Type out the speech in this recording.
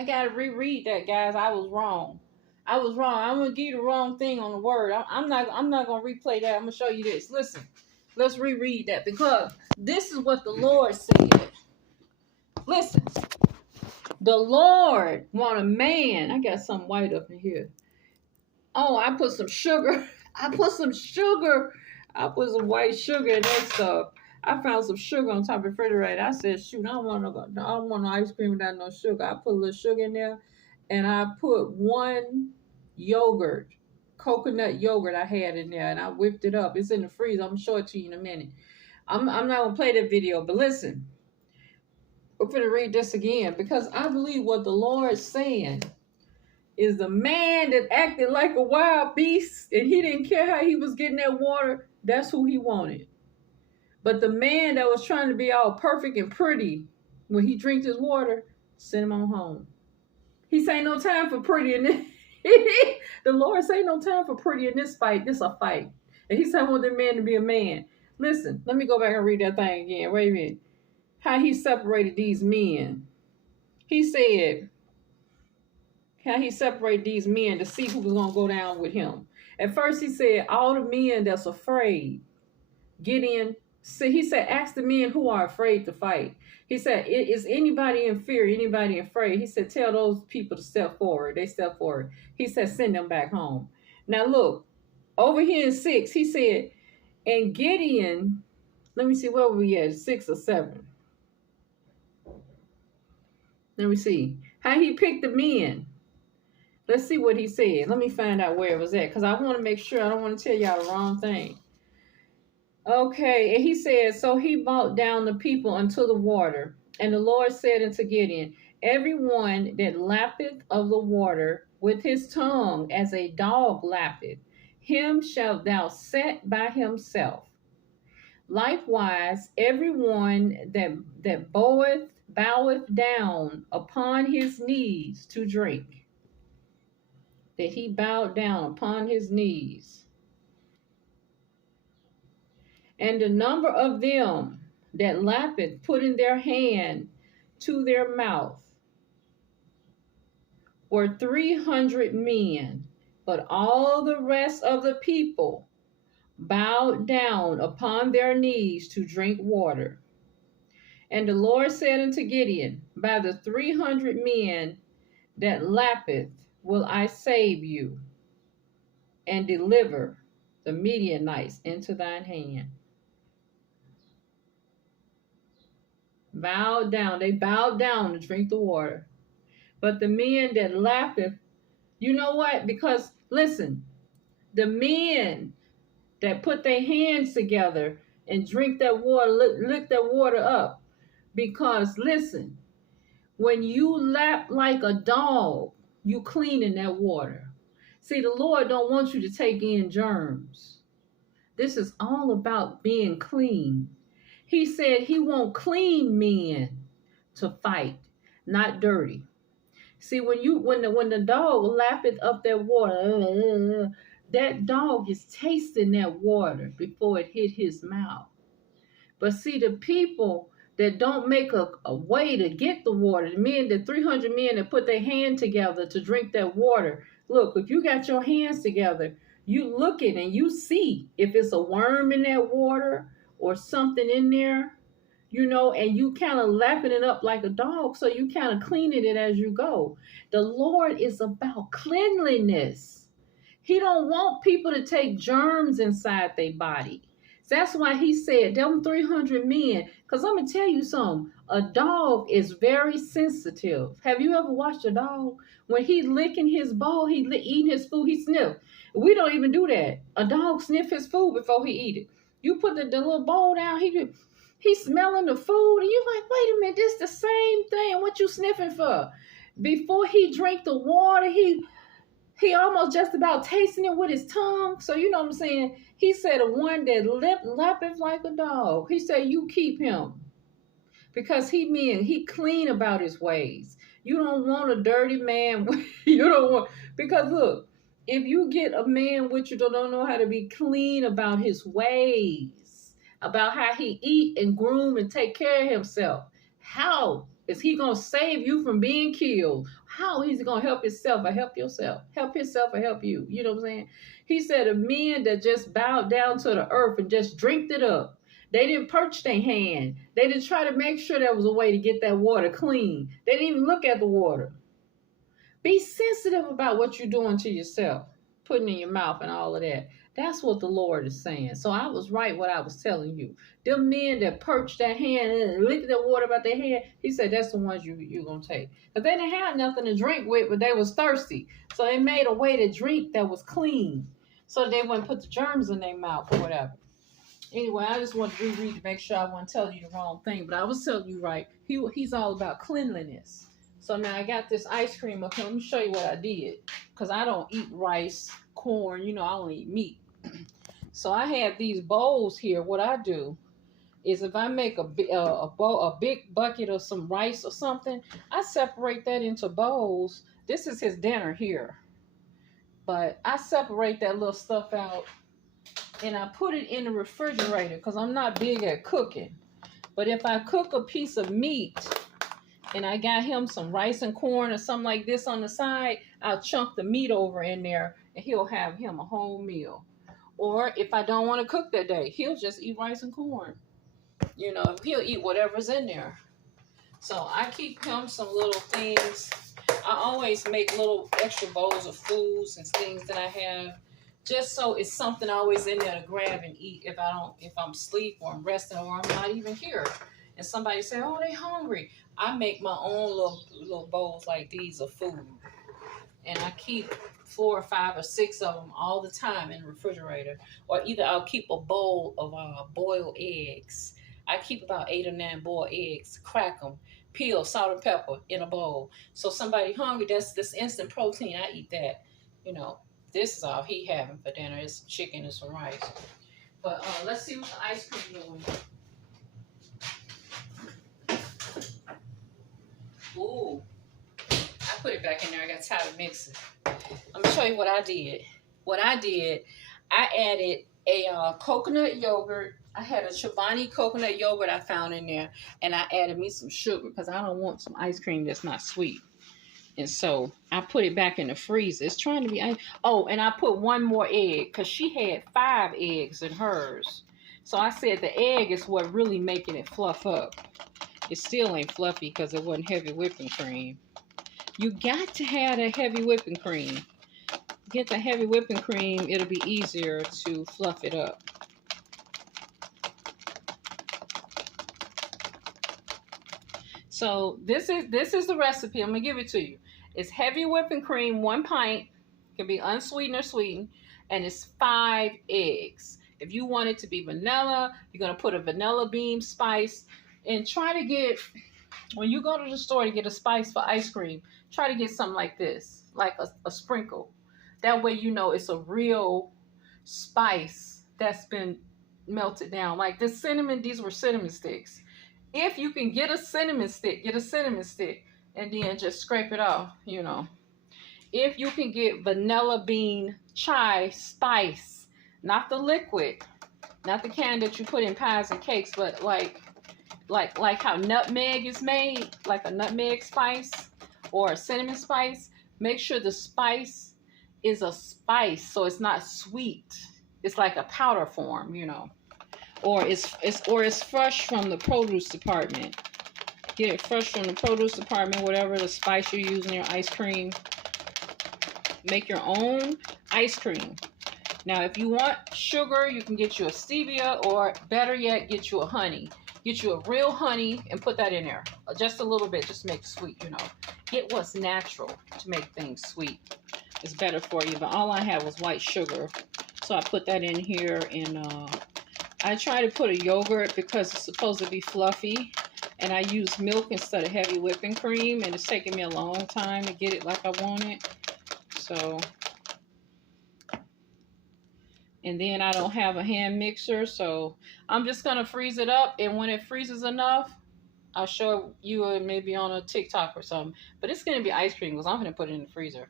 I gotta reread that, guys. I was wrong. I was wrong. I'm gonna give you the wrong thing on the word. I'm not. I'm not gonna replay that. I'm gonna show you this. Listen. Let's reread that because this is what the Lord said. Listen. The Lord want a man. I got some white up in here. Oh, I put some sugar. I put some sugar. I put some white sugar in that stuff. I found some sugar on top of the refrigerator. I said, shoot, I don't want no ice cream without no sugar. I put a little sugar in there, and I put one yogurt, coconut yogurt I had in there, and I whipped it up. It's in the freezer. I'm gonna show it to you in a minute. I'm not gonna play that video, but listen, we're gonna read this again because I believe what the Lord's saying is the man that acted like a wild beast and he didn't care how he was getting that water. That's who he wanted. But the man that was trying to be all perfect and pretty when he drank his water, sent him on home. He say no time for pretty in this. The Lord say no time for pretty in this fight. This a fight. And he said I want the man to be a man. Listen, let me go back and read that thing again. Wait a minute. How he separated these men. He said, how he separated these men to see who was going to go down with him. At first he said, all the men that's afraid. Gideon, he said, ask the men who are afraid to fight. He said, is anybody in fear, anybody afraid? He said, tell those people to step forward. They step forward. He said, send them back home. Now look, over here in 6, he said, and Gideon, let me see, where were we at, 6 or 7? Let me see. How he picked the men. Let's see what he said. Let me find out where it was at because I want to make sure. I don't want to tell y'all the wrong thing. Okay, and he said, so he brought down the people unto the water. And the Lord said unto Gideon, everyone that lappeth of the water with his tongue as a dog lappeth, him shalt thou set by himself. Likewise, everyone that boweth down upon his knees to drink, that he bowed down upon his knees. And the number of them that lappeth, putting their hand to their mouth, were 300 men. But all the rest of the people bowed down upon their knees to drink water. And the Lord said unto Gideon, by the 300 men that lappeth will I save you, and deliver the Midianites into thine hand. Bowed down. They bowed down to drink the water. But the men that lappeth, you know what? Because, listen, the men that put their hands together and drink that water, lick that water up. Because, listen, when you lap like a dog, you cleaning that water. See, the Lord don't want you to take in germs. This is all about being clean. He said he want clean men to fight, not dirty. See, when the dog lappeth up that water, that dog is tasting that water before it hit his mouth. But see, the people that don't make a way to get the water, the 300 men that put their hand together to drink that water, look, if you got your hands together, you look at it and you see if it's a worm in that water or something in there, and you kind of lapping it up like a dog, so you kind of cleaning it as you go. The Lord is about cleanliness. He don't want people to take germs inside their body. That's why he said, them 300 men, because I'm going to tell you something, a dog is very sensitive. Have you ever watched a dog? When he licking his bowl, eating his food, he sniff. We don't even do that. A dog sniff his food before he eat it. You put the little bowl down, he's smelling the food, and you're like, wait a minute, this the same thing. What you sniffing for? Before he drank the water, he almost just about tasting it with his tongue. So you know what I'm saying? He said the one that lappeth like a dog. He said you keep him. Because he clean about his ways. You don't want a dirty man. Because look, if you get a man with you that don't know how to be clean about his ways, about how he eat and groom and take care of himself, how is he going to save you from being killed? How he's gonna help himself or help yourself? Help himself or help you? You know what I'm saying? He said of men that just bowed down to the earth and just drinked it up. They didn't perch their hand. They didn't try to make sure there was a way to get that water clean. They didn't even look at the water. Be sensitive about what you're doing to yourself, putting in your mouth and all of that. That's what the Lord is saying. So I was right what I was telling you. Them men that perched their hand and licked the water about their hand, he said that's the ones you're going to take. Because they didn't have nothing to drink with, but they was thirsty. So they made a way to drink that was clean so they wouldn't put the germs in their mouth or whatever. Anyway, I just want to reread to make sure I wasn't telling you the wrong thing, but I was telling you right. He's all about cleanliness. So now I got this ice cream up here. Let me show you what I did. Because I don't eat rice, corn, I only eat meat. So I have these bowls here. What I do is if I make a big bucket of some rice or something, I separate that into bowls. This is his dinner here. But I separate that little stuff out and I put it in the refrigerator because I'm not big at cooking. But if I cook a piece of meat and I got him some rice and corn or something like this on the side, I'll chunk the meat over in there and he'll have him a whole meal. Or if I don't want to cook that day, he'll just eat rice and corn. He'll eat whatever's in there. So I keep him some little things. I always make little extra bowls of foods and things that I have, just so it's something always in there to grab and eat if I'm asleep or I'm resting or I'm not even here. And somebody say, oh, they hungry. I make my own little bowls like these of food. And I keep 4 or 5 or 6 of them all the time in the refrigerator. Or either I'll keep a bowl of boiled eggs. I keep about 8 or 9 boiled eggs, crack them, peel, salt and pepper in a bowl. So somebody hungry, that's this instant protein. I eat that. This is all he having for dinner. It's chicken and some rice. But let's see what the ice cream doing. Ooh, I put it back in there. I got tired of mixing. I'm gonna show you what I did. I added a coconut yogurt. I had a Chobani coconut yogurt I found in there, and I added me some sugar because I don't want some ice cream that's not sweet. And so I put it back in the freezer. It's trying to be. And I put 1 more egg because she had 5 eggs in hers. So I said the egg is what really making it fluff up. It still ain't fluffy because it wasn't heavy whipping cream. You got to have a heavy whipping cream. Get the heavy whipping cream, it'll be easier to fluff it up. So this is the recipe. I'm gonna give it to you. It's heavy whipping cream, 1 pint. It can be unsweetened or sweetened, and it's 5 eggs. If you want it to be vanilla, you're gonna put a vanilla bean spice, and try to get, when you go to the store to get a spice for ice cream, try to get something like this, like a sprinkle. That way it's a real spice that's been melted down. Like this cinnamon, these were cinnamon sticks. If you can get a cinnamon stick, and then just scrape it off, If you can get vanilla bean chai spice, not the liquid, not the kind that you put in pies and cakes, but like how nutmeg is made, like a nutmeg spice or a cinnamon spice, make sure the spice is a spice, so it's not sweet. It's like a powder form, or it's fresh from the produce department. Get it fresh from the produce department, whatever the spice you're using in your ice cream. Make your own ice cream. Now, if you want sugar, you can get you a stevia, or better yet, get you a honey. Get you a real honey and put that in there. Just a little bit, just to make it sweet, Get what's natural to make things sweet. It's better for you. But all I had was white sugar. So I put that in here, and I try to put a yogurt because it's supposed to be fluffy. And I use milk instead of heavy whipping cream, and it's taking me a long time to get it like I want it. So, and then I don't have a hand mixer, so I'm just gonna freeze it up, and when it freezes enough, I'll show you maybe on a TikTok or something. But it's gonna be ice cream because I'm gonna put it in the freezer.